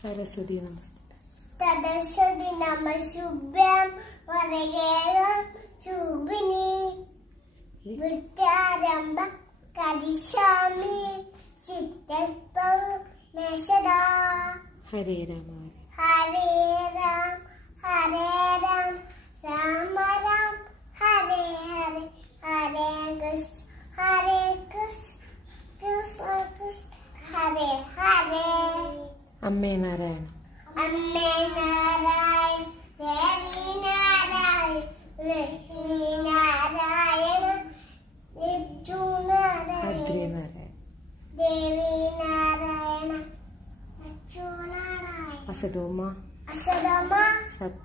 സരസ്വതി നമസ്തേ. സരസ്വതി നമശുഭ്യം വരകേളം ശുഭിനി വൃത്താരംഭ കരിശാമി ചിത്തൽപൗ മേശദാ. ഹരേ രാമ ഹരേ രാം ഹരേ രാം രാമ രാം ഹരേ ഹരേ ഹരേ കൃഷ്ണ കൃഷ്ണ കൃഷ്ണ ഹരേ ഹരേ. അമ്മേ നാരായണ. അമ്മേ നാരായണ ദേവി നാരായണ ലക്ഷ്മി നാരായണ യജു നാരായണ അദ്രി നാരായണ ദേവി നാരായണ യജു നാരായണ അസതോമ അസതമ സത്ക